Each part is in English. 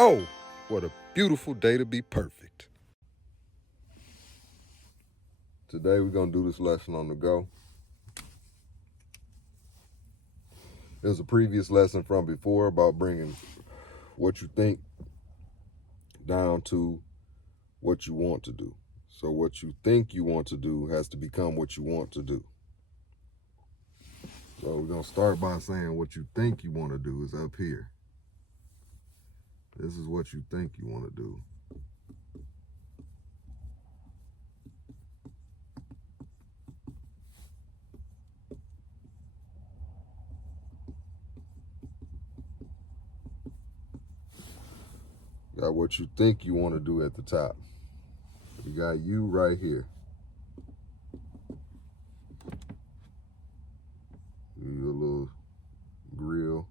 Oh, what a beautiful day to be perfect. Today we're going to do this lesson on the go. There's a previous lesson from before about bringing what you think down to what you want to do. So what you think you want to do has to become what you want to do. So we're going to start by saying what you think you want to do is up here. This is what you think you want to do. Got what you think you want to do at the top. You got you right here. Your little grill.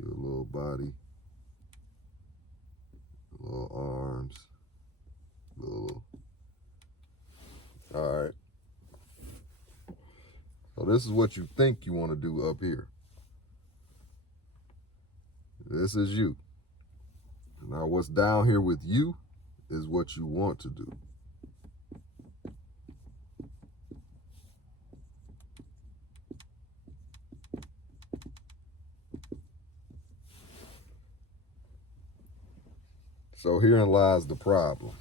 Your little body. Little arms. Little. All right. So this is what you think you want to do up here. This is you. Now what's down here with you is what you want to do. So herein lies the problem.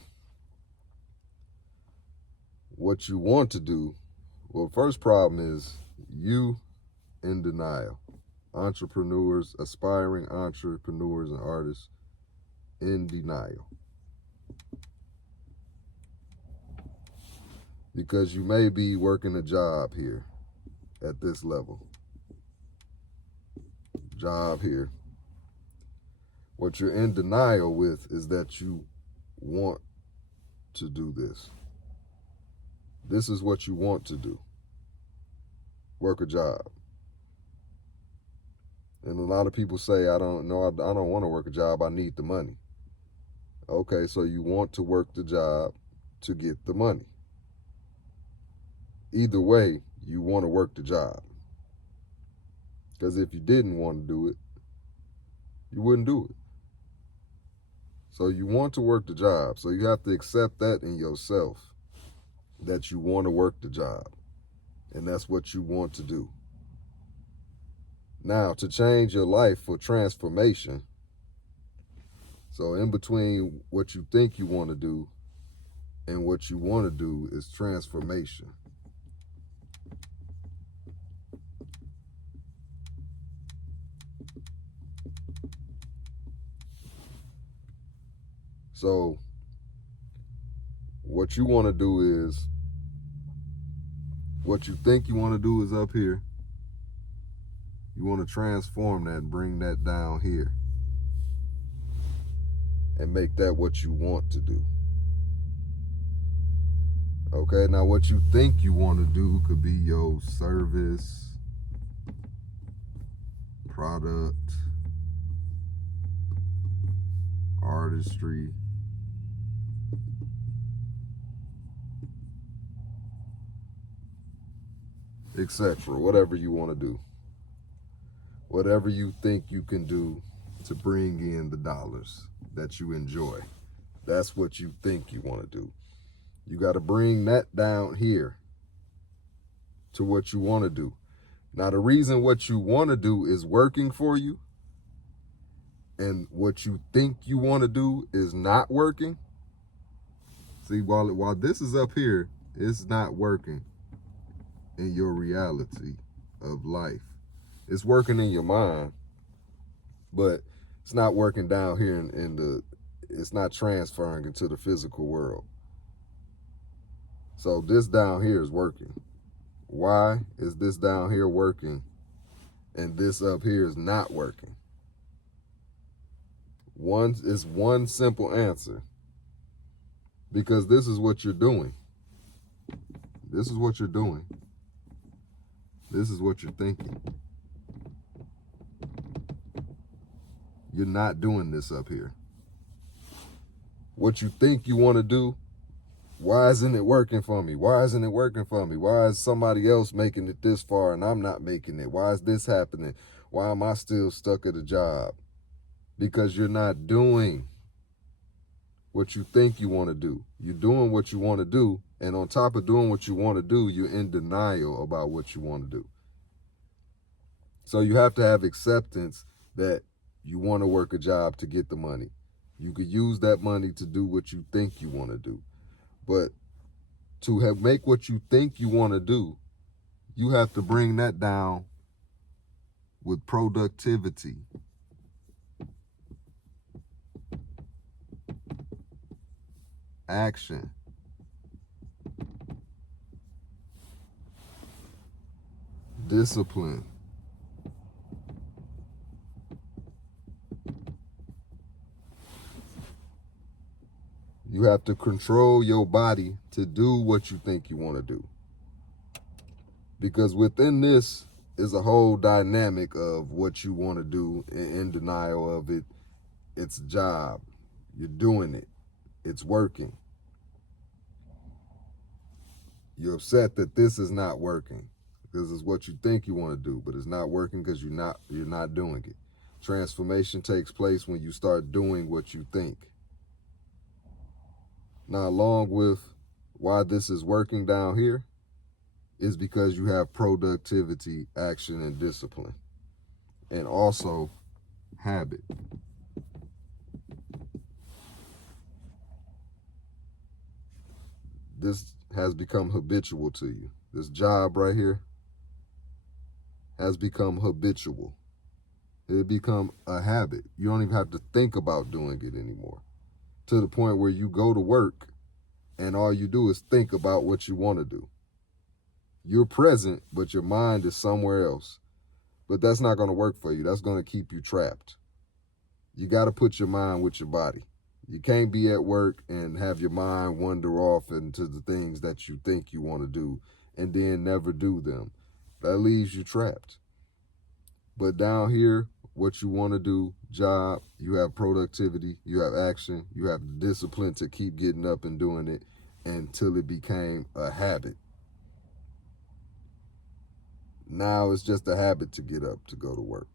What you want to do, well, first problem is you in denial. Entrepreneurs, aspiring entrepreneurs and artists in denial. Because you may be working a job here at this level. Job here. What you're in denial with is that you want to do this. This is what you want to do. Work a job. And a lot of people say, I don't want to work a job, I need the money. Okay, so you want to work the job to get the money. Either way, you want to work the job. Because if you didn't want to do it, you wouldn't do it. So you want to work the job. So you have to accept that in yourself, that you want to work the job. And that's what you want to do. Now, to change your life for transformation, so in between what you think you want to do and what you want to do is transformation. So what you want to do is, what you think you want to do is up here. You want to transform that and bring that down here and make that what you want to do. Okay, now what you think you want to do could be your service, product, artistry, etc. Whatever you want to do. Whatever you think you can do to bring in the dollars that you enjoy. That's what you think you want to do. You got to bring that down here to what you want to do. Now, the reason what you want to do is working for you and what you think you want to do is not working. See, while this is up here, it's not working in your reality of life. It's working in your mind, but it's not working down here it's not transferring into the physical world. So this down here is working. Why is this down here working and this up here is not working? It's one simple answer. Because this is what you're doing. This is what you're doing. This is what you're thinking. You're not doing this up here. What you think you want to do Why isn't it working for me? Why isn't it working for me? Why is somebody else making it this far and I'm not making it? Why is this happening? Why am I still stuck at a job? Because you're not doing what you think you want to do. You're doing what you want to do, and on top of doing what you want to do, you're in denial about what you want to do. So you have to have acceptance that you want to work a job to get the money. You could use that money to do what you think you want to do. But to make what you think you want to do, you have to bring that down with productivity. Action. Discipline. You have to control your body to do what you think you want to do. Because within this is a whole dynamic of what you want to do in denial of it. It's a job. You're doing it. It's working. You're upset that this is not working because it's what you think you want to do, but it's not working because you're not doing it. Transformation takes place when you start doing what you think. Now, along with why this is working down here is because you have productivity, action, and discipline, and also habit. This has become habitual to you. This job right here has become habitual. It become a habit. You don't even have to think about doing it anymore. To the point where you go to work and all you do is think about what you want to do. You're present, but your mind is somewhere else. But that's not going to work for you. That's going to keep you trapped. You got to put your mind with your body. You can't be at work and have your mind wander off into the things that you think you want to do and then never do them. That leaves you trapped. But down here, what you want to do, job, you have productivity, you have action, you have the discipline to keep getting up and doing it until it became a habit. Now it's just a habit to get up to go to work.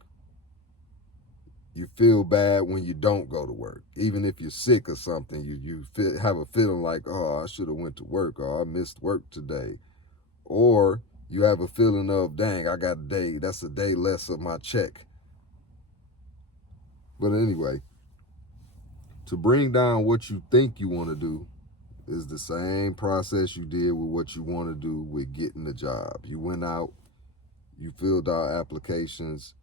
You feel bad when you don't go to work. Even if you're sick or something, you have a feeling like, oh, I should have went to work, or I missed work today. Or you have a feeling of, dang, I got a day, that's a day less of my check. But anyway, to bring down what you think you want to do is the same process you did with what you want to do with getting the job. You went out, you filled out applications,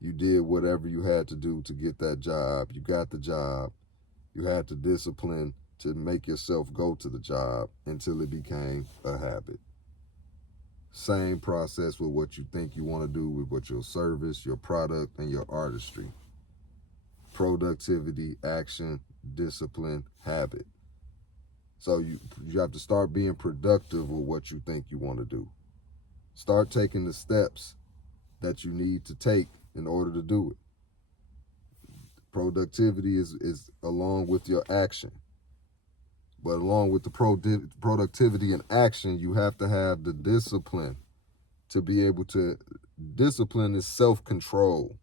you did whatever you had to do to get that job. You got the job. You had the discipline to make yourself go to the job until it became a habit. Same process with what you think you want to do with what your service, your product, and your artistry. Productivity, action, discipline, habit. So you have to start being productive with what you think you want to do. Start taking the steps that you need to take in order to do it. Productivity is along with your action. But along with the productivity and action, you have to have the discipline to be able to. Discipline is self-control.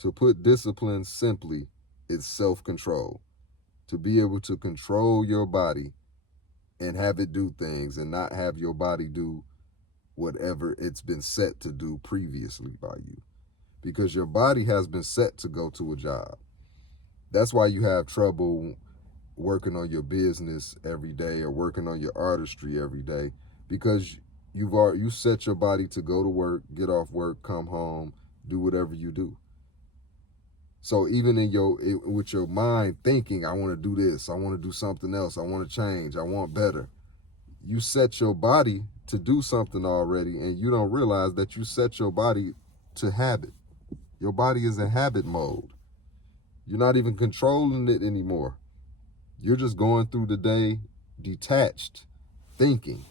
To put discipline simply, it's self-control. To be able to control your body and have it do things and not have your body do whatever it's been set to do previously by you. Because your body has been set to go to a job. That's why you have trouble working on your business every day or working on your artistry every day, because you set your body to go to work, get off work, come home, do whatever you do. So even with your mind thinking, I want to do this, I want to do something else, I want to change, I want better. You set your body to do something already, and you don't realize that you set your body to habit. Your body is in habit mode. You're not even controlling it anymore. You're just going through the day detached, thinking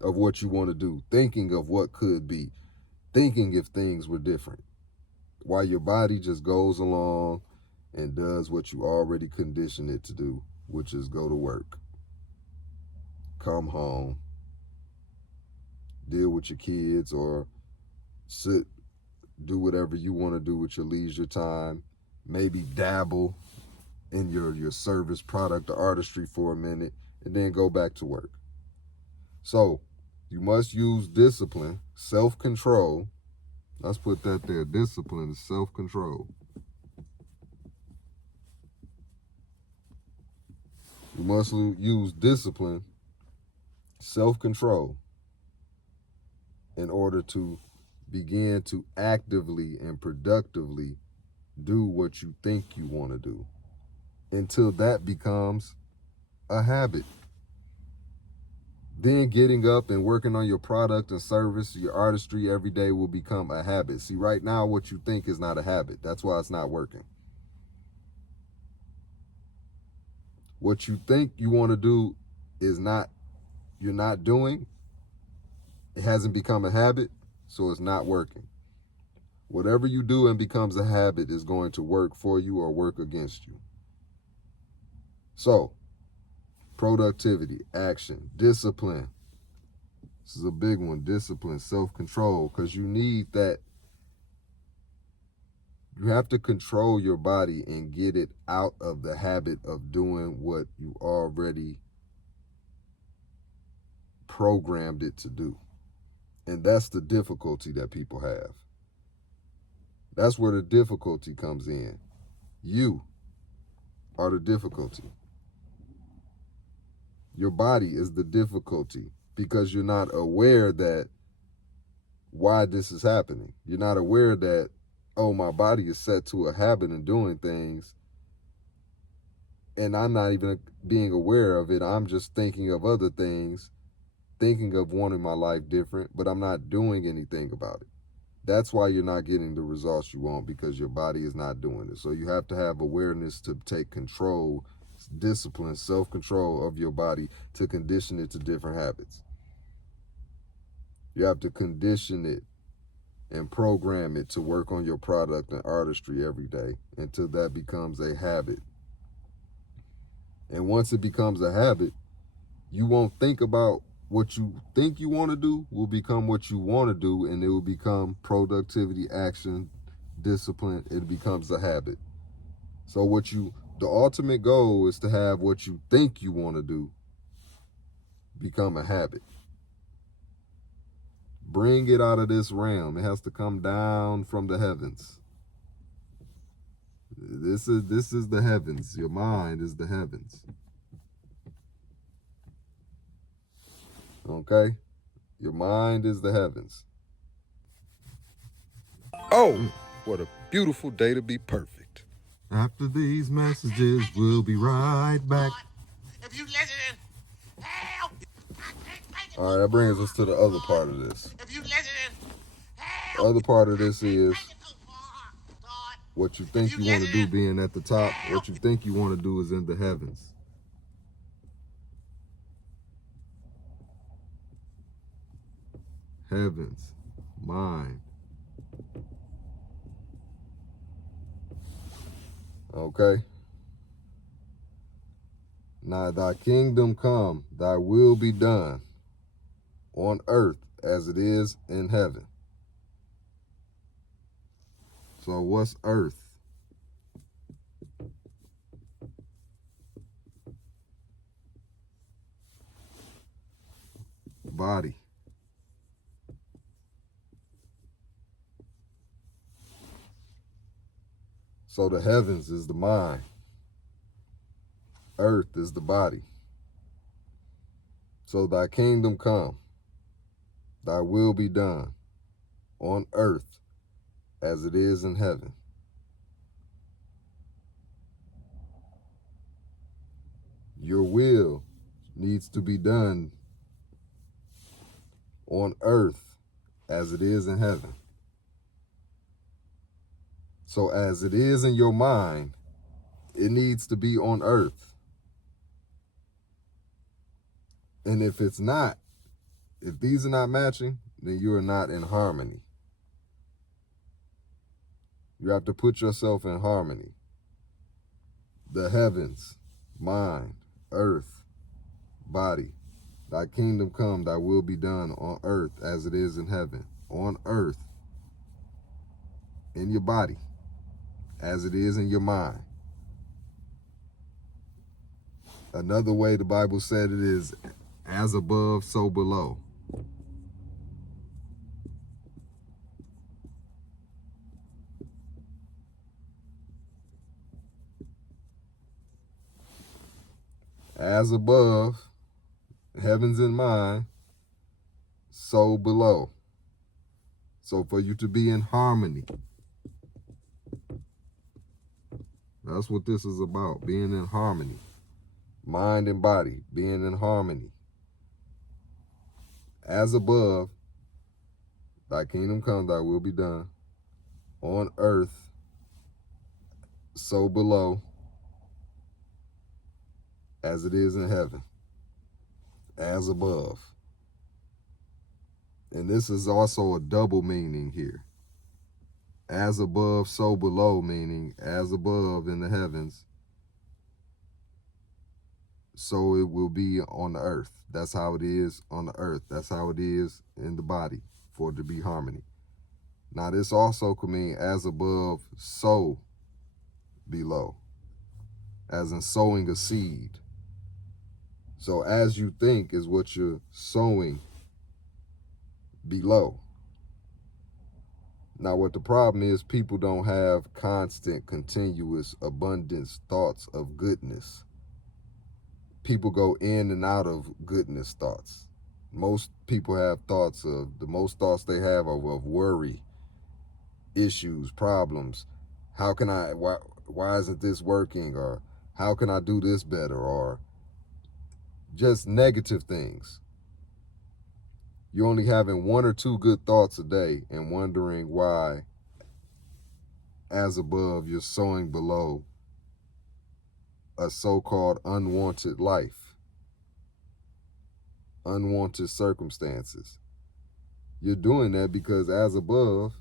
of what you want to do, thinking of what could be, thinking if things were different, while your body just goes along and does what you already conditioned it to do which is go to work, come home, deal with your kids, or sit, do whatever you want to do with your leisure time, maybe dabble in your service, product, or artistry for a minute, and then go back to work. So you must use discipline, self-control. Let's put that there. Discipline is self-control. You must use discipline, self-control, in order to begin to actively and productively do what you think you want to do, until that becomes a habit. Then getting up and working on your product and service, your artistry every day will become a habit. See, right now, what you think is not a habit. That's why it's not working. What you think you want to do is not, you're not doing. It hasn't become a habit, so it's not working. Whatever you do and becomes a habit is going to work for you or work against you. So, productivity, action, discipline. This is a big one. Discipline, self-control, because you need that. You have to control your body and get it out of the habit of doing what you already programmed it to do. And that's the difficulty that people have. That's where the difficulty comes in. You are the difficulty. Your body is the difficulty because you're not aware that why this is happening. You're not aware that, oh, my body is set to a habit of doing things, and I'm not even being aware of it. I'm just thinking of other things, thinking of wanting my life different, but I'm not doing anything about it. That's why you're not getting the results you want, because your body is not doing it. So you have to have awareness to take control, discipline, self-control of your body to condition it to different habits. You have to condition it and program it to work on your product and artistry every day until that becomes a habit. And once it becomes a habit, you won't think about what you think you want to do, will become what you want to do, and it will become productivity, action, discipline. It becomes a habit. So the ultimate goal is to have what you think you want to do become a habit. Bring it out of this realm. It has to come down from the heavens. This is the heavens. Your mind is the heavens. Okay? Your mind is the heavens. Oh, what a beautiful day to be perfect. After these messages, we'll be right back. If you listen, help! All right, that brings us to the other part of this. If you listen, help! The other part of this is what you think you want to do being at the top. What you think you want to do is in the heavens. Heavens, mind. Okay? Now thy kingdom come, thy will be done on earth as it is in heaven. So what's earth? Body. So the heavens is the mind. Earth is the body. So thy kingdom come, thy will be done on earth as it is in heaven. Your will needs to be done on earth as it is in heaven. So as it is in your mind, it needs to be on earth. And if it's not, if these are not matching, then you are not in harmony. You have to put yourself in harmony. The heavens, mind, earth, body. Thy kingdom come, thy will be done on earth as it is in heaven. On earth, in your body, as it is in your mind. Another way the Bible said it is, as above, so below. As above, heavens in mind, so below. So for you to be in harmony. That's what this is about, being in harmony. Mind and body, being in harmony. As above, thy kingdom come, thy will be done. On earth, so below, as it is in heaven. As above. And this is also a double meaning here. As above, so below, meaning as above in the heavens, so it will be on the earth. That's how it is on the earth. That's how it is in the body, for it to be harmony. Now this also could mean as above, so below, as in sowing a seed. So as you think is what you're sowing below. Now what the problem is, people don't have constant, continuous, abundance thoughts of goodness. People go in and out of goodness thoughts. Most people have thoughts of, the most thoughts they have of worry, issues, problems. How can why isn't this working? Or how can I do this better? Or just negative things. You're only having one or two good thoughts a day and wondering why, as above, you're sowing below a so-called unwanted life, unwanted circumstances. You're doing that because as above,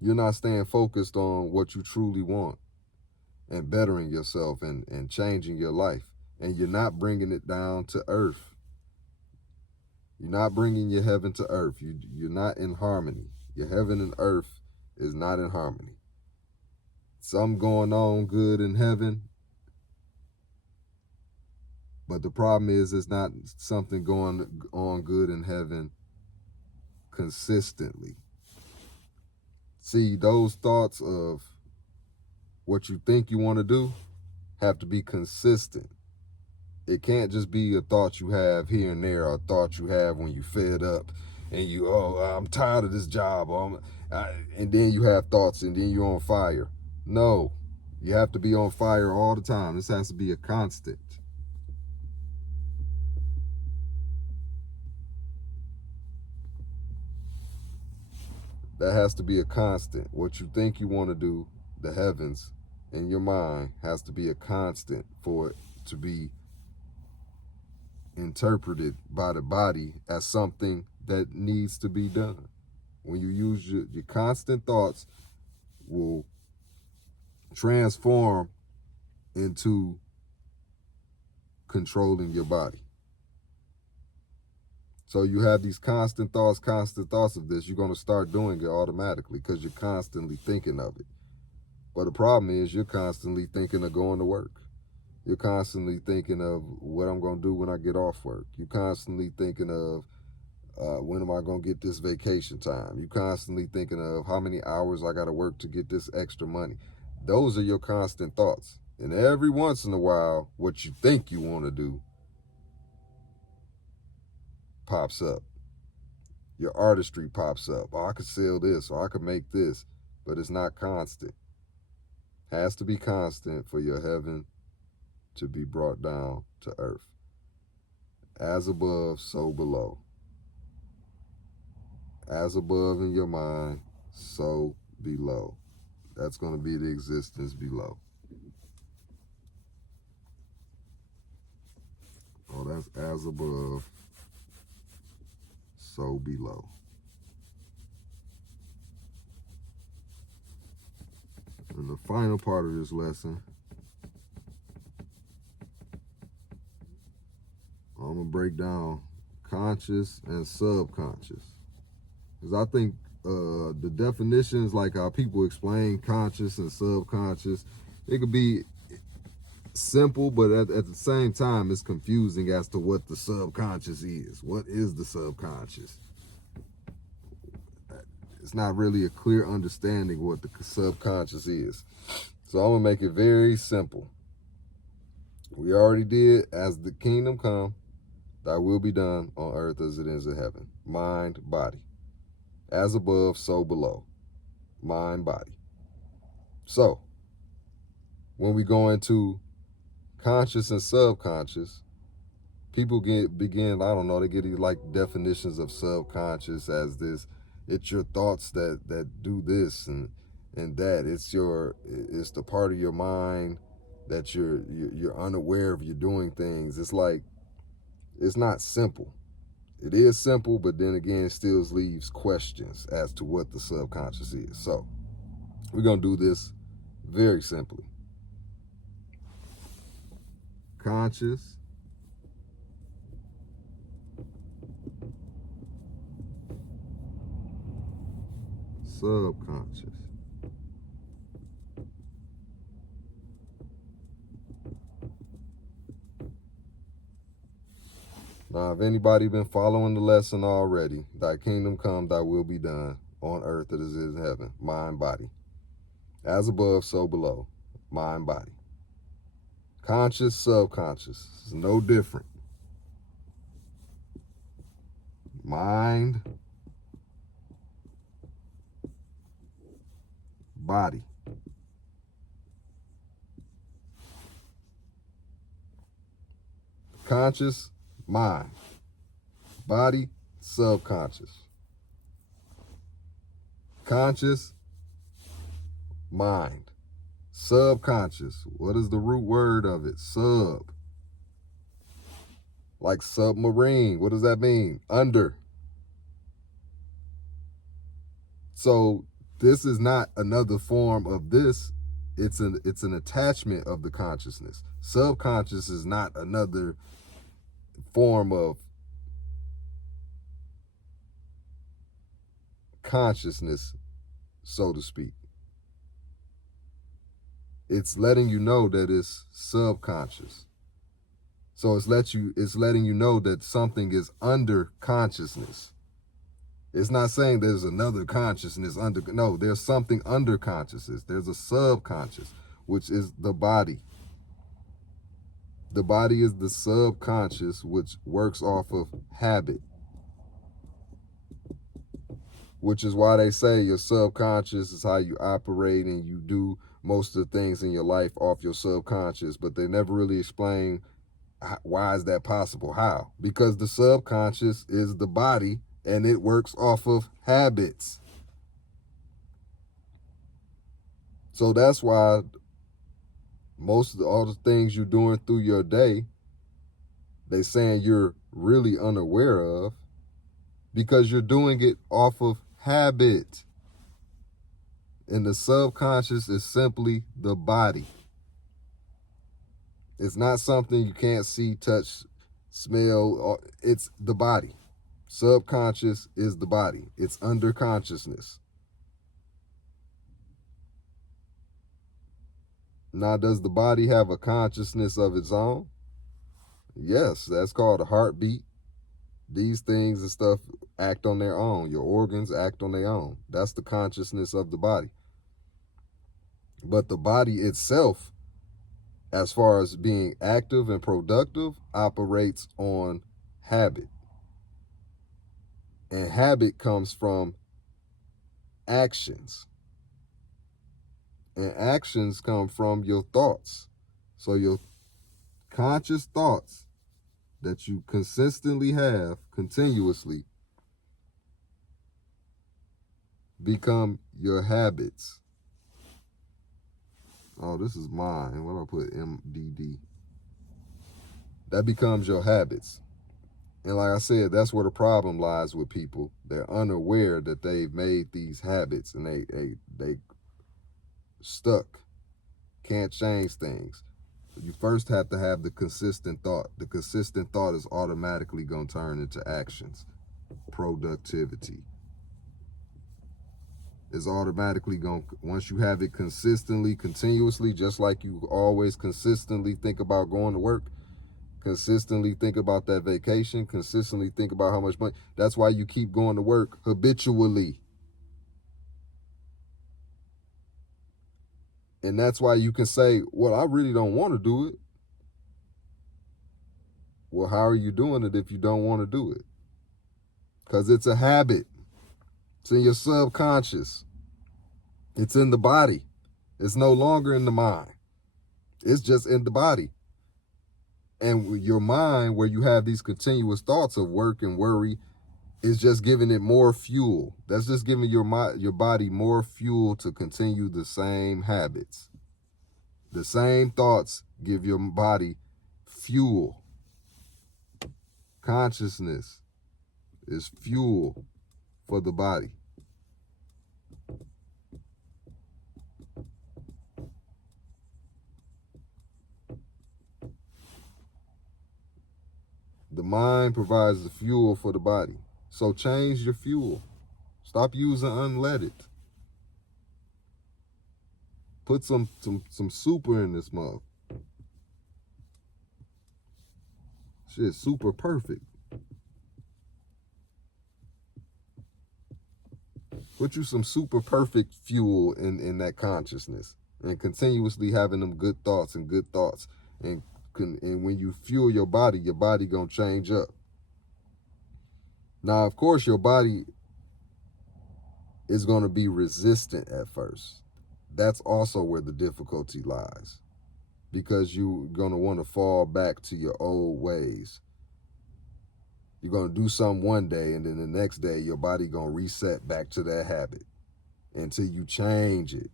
you're not staying focused on what you truly want and bettering yourself and changing your life. And you're not bringing it down to earth. You're not bringing your heaven to earth. You're not in harmony. Your heaven and earth is not in harmony. Something going on good in heaven, but the problem is it's not something going on good in heaven consistently. See, those thoughts of what you think you want to do have to be consistent. It can't just be a thought you have here and there, or a thought you have when you fed up and you, I'm tired of this job, and then you have thoughts and then you're on fire. No, you have to be on fire all the time. This has to be a constant. That has to be a constant. What you think you want to do, the heavens in your mind has to be a constant for it to be interpreted by the body as something that needs to be done. When you use your constant thoughts will transform into controlling your body. So you have these constant thoughts of this, you're going to start doing it automatically because you're constantly thinking of it. But the problem is you're constantly thinking of going to work. You're constantly thinking of what I'm going to do when I get off work. You're constantly thinking of when am I going to get this vacation time? You're constantly thinking of how many hours I got to work to get this extra money. Those are your constant thoughts. And every once in a while, what you think you want to do pops up. Your artistry pops up. Oh, I could sell this, or I could make this, but it's not constant. Has to be constant for your heaven to be brought down to earth. As above, so below. As above in your mind, so below. That's going to be the existence below. Oh, that's as above, so below. And the final part of this lesson I'm gonna break down conscious and subconscious, because I think the definitions, like how people explain conscious and subconscious, it could be simple, but at the same time, it's confusing as to what the subconscious is. What is the subconscious? It's not really a clear understanding what the subconscious is. So I'm gonna make it very simple. We already did, as the kingdom come, thy will be done on earth as it is in heaven. Mind, body. As above, so below. Mind, body. So, when we go into conscious and subconscious, people begin, I don't know, they get these like definitions of subconscious as this, it's your thoughts that do this and that. It's the part of your mind that you're unaware of, you're doing things. It's like, it's not simple. It is simple, but then again, it still leaves questions as to what the subconscious is. So we're going to do this very simply. Conscious, subconscious. Now, if anybody been following the lesson already, thy kingdom come, thy will be done on earth as it is in heaven. Mind, body. As above, so below. Mind, body. Conscious, subconscious. It's no different. Mind, body. Conscious, mind. Body, subconscious. Conscious, mind. Subconscious. What is the root word of it? Sub. Like submarine. What does that mean? Under. So this is not another form of this. It's an attachment of the consciousness. Subconscious is not another form of consciousness, so to speak. It's letting you know that it's subconscious. So it's letting you know that something is under consciousness. It's not saying there's another consciousness under, no, there's something under consciousness. There's a subconscious, which is the body. The body is the subconscious, which works off of habit, which is why they say your subconscious is how you operate and you do most of the things in your life off your subconscious, but they never really explain why is that possible? How? Because the subconscious is the body and it works off of habits. So that's why most of all the things you're doing through your day, they saying you're really unaware of, because you're doing it off of habit. And the subconscious is simply the body. It's not something you can't see, touch, smell. It's the body. Subconscious is the body. It's under consciousness. Now, does the body have a consciousness of its own? Yes, that's called a heartbeat. These things and stuff act on their own. Your organs act on their own. That's the consciousness of the body. But the body itself, as far as being active and productive, operates on habit. And habit comes from actions. And actions come from your thoughts. So your conscious thoughts that you consistently have continuously become your habits. Oh, this is mine. What do I put? MDD. That becomes your habits. And like I said, that's where the problem lies with people. They're unaware that they've made these habits and they stuck. Can't change things. You first have to have the consistent thought. The consistent thought is automatically going to turn into actions. Productivity is automatically going to, once you have it consistently, continuously, just like you always consistently think about going to work, consistently think about that vacation, consistently think about how much money. That's why you keep going to work habitually. And that's why you can say, well, I really don't want to do it. Well, how are you doing it if you don't want to do it? Because it's a habit. It's in your subconscious. It's in the body. It's no longer in the mind. It's just in the body. And your mind, where you have these continuous thoughts of work and worry, is just giving it more fuel. That's just giving your body more fuel to continue the same habits. The same thoughts give your body fuel. Consciousness is fuel for the body. The mind provides the fuel for the body. So change your fuel. Stop using unleaded. Put some super in this mug. Shit, super perfect. Put you some super perfect fuel in that consciousness, and continuously having them good thoughts. And when you fuel your body gonna change up. Now, of course, your body is gonna be resistant at first. That's also where the difficulty lies, because you're gonna want to fall back to your old ways. You're gonna do something one day, and then the next day your body gonna reset back to that habit until you change it.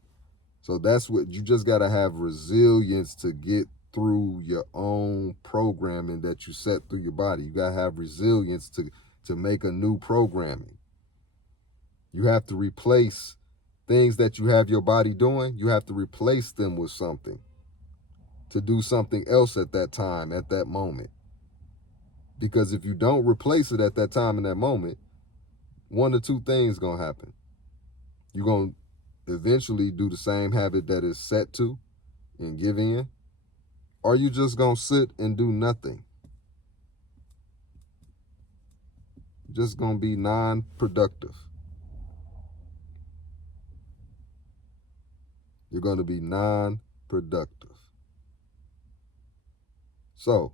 So that's what you just gotta have, resilience to get through your own programming that you set through your body. You gotta have resilience to make a new programming. You have to replace things that you have your body doing. You have to replace them with something to do something else at that time, at that moment. Because if you don't replace it at that time in that moment, one or two things gonna happen. You're gonna eventually do the same habit that is set to and give in, or you just gonna sit and do nothing. Just gonna be non-productive. You're gonna be non-productive. So,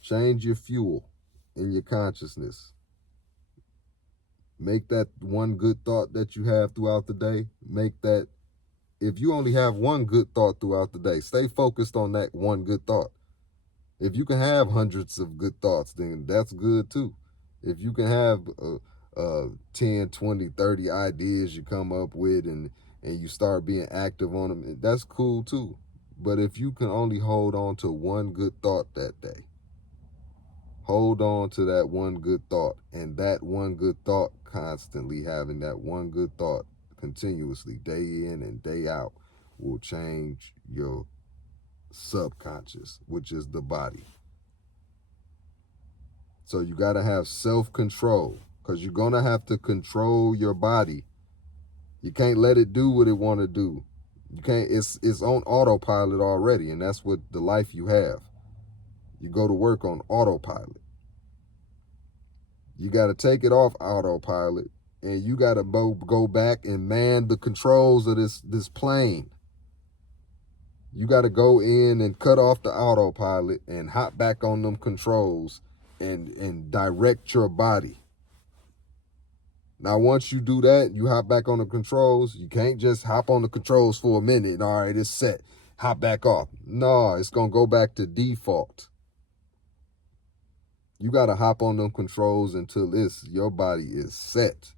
change your fuel in your consciousness. Make that one good thought that you have throughout the day, make that, if you only have one good thought throughout the day, stay focused on that one good thought. If you can have hundreds of good thoughts, then that's good too. If you can have 10, 20, 30 ideas you come up with and you start being active on them, that's cool too. But if you can only hold on to one good thought that day, hold on to that one good thought, and that one good thought, constantly having that one good thought continuously, day in and day out, will change your subconscious, which is the body. So you got to have self-control, because you're going to have to control your body. You can't let it do what it want to do. You can't, it's on autopilot already, and that's what the life you have. You go to work on autopilot. You got to take it off autopilot, and you got to go back and man the controls of this plane. You got to go in and cut off the autopilot and hop back on them controls and direct your body. Now, once you do that, you hop back on the controls. You can't just hop on the controls for a minute and, all right, it's set, hop back off. No, it's going to go back to default. You got to hop on them controls until your body is set,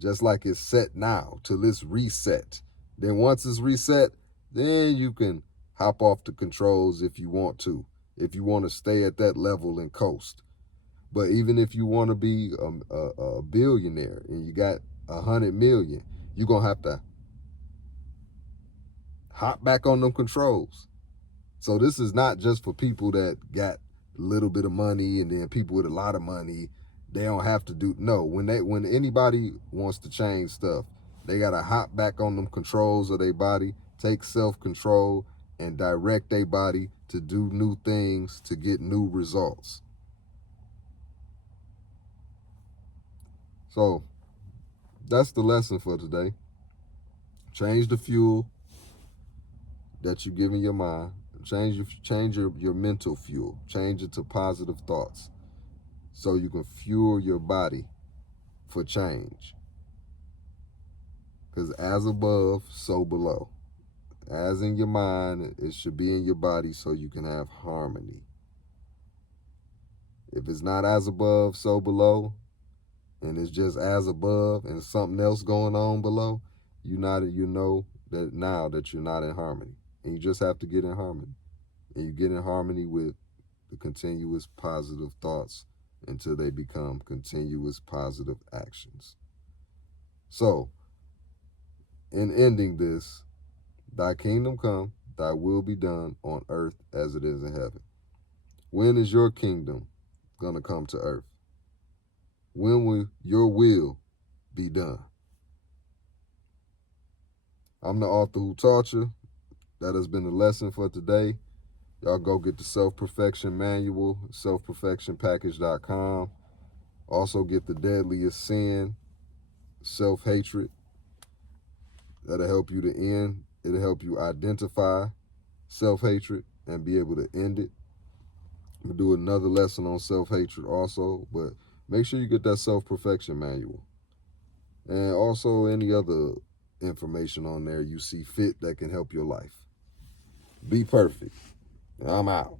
just like it's set now, till it's reset. Then once it's reset, then you can hop off the controls if you want to stay at that level and coast. But even if you want to be a billionaire and you got 100 million, you're going to have to hop back on them controls. So this is not just for people that got a little bit of money, and then people with a lot of money, they don't have to do. No, when anybody wants to change stuff, they got to hop back on them controls of their body, take self-control, and direct their body to do new things to get new results. So that's the lesson for today. Change the fuel that you give in your mind. Change your mental fuel. Change it to positive thoughts so you can fuel your body for change. Because as above, so below. As in your mind, it should be in your body so you can have harmony. If it's not as above, so below, and it's just as above and something else going on below, you know that now that you're not in harmony. And you just have to get in harmony. And you get in harmony with the continuous positive thoughts until they become continuous positive actions. So, in ending this, thy kingdom come, thy will be done on earth as it is in heaven. When is your kingdom going to come to earth? When will your will be done? I'm the author who taught you. That has been the lesson for today. Y'all go get the Self-Perfection Manual, selfperfectionpackage.com. Also get the Deadliest Sin, Self-Hatred. That'll help you to end. It'll help you identify self-hatred and be able to end it. I'm going to do another lesson on self-hatred also, but make sure you get that Self-Perfection Manual. And also any other information on there you see fit that can help your life. Be perfect. I'm out.